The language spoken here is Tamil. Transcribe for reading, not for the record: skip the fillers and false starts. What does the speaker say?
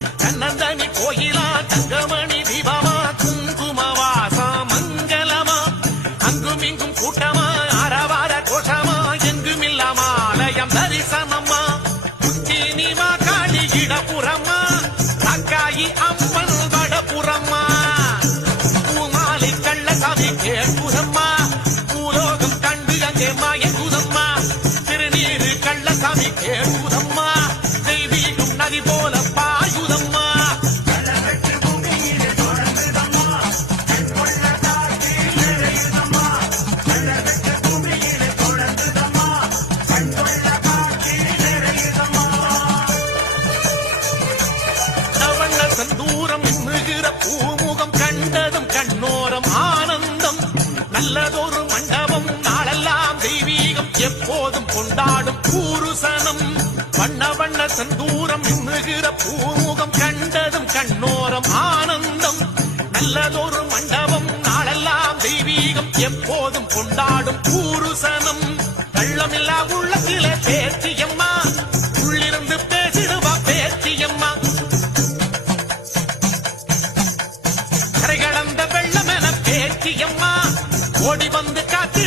கண்ணந்தனி கோயிலா தங்கமணி தீபமா குங்குமவாசா மங்களமா அங்கும் இங்கும் கூட்டமா அரவார கோஷமா எங்குமில்லாமாலயம் தரிசனமா உச்சினிமா காளி இடப்புறமா அக்காயி அம்மன் வடப்புறமா பூமாலை கள்ளசாமி கேட்புதம்மா பூலோகம் கண்டு அங்கே மாயங்குதம்மா திருநீரு கள்ளசாமி கேட்புதம்மா தெய்வீகம் நதி போல பாயுதம்மா தூரம் மின்னுகிற பூமுகம் கண்டதும் கண்ணோரம் ஆனந்தம் நல்லதொரு மண்டபம் நாளெல்லாம் தெய்வீகம் எப்போதும் கொண்டாடும் பூருசனம் வண்ண வண்ண தூரம் மின்னுகிற பூமுகம் கண்டதும் கண்ணோரம் ஆனந்தம் நல்லதொரு மண்டபம் நாளெல்லாம் தெய்வீகம் எப்போதும் கொண்டாடும் பூருசனம் கள்ளமில்லா உள்ளத்திலே பேச்சியம்மா உள்ளிருந்து பேசிடுவா பேச்சியம்மா கரை கடந்த வெள்ளமென பேச்சியம்மா ஓடி வந்து காத்து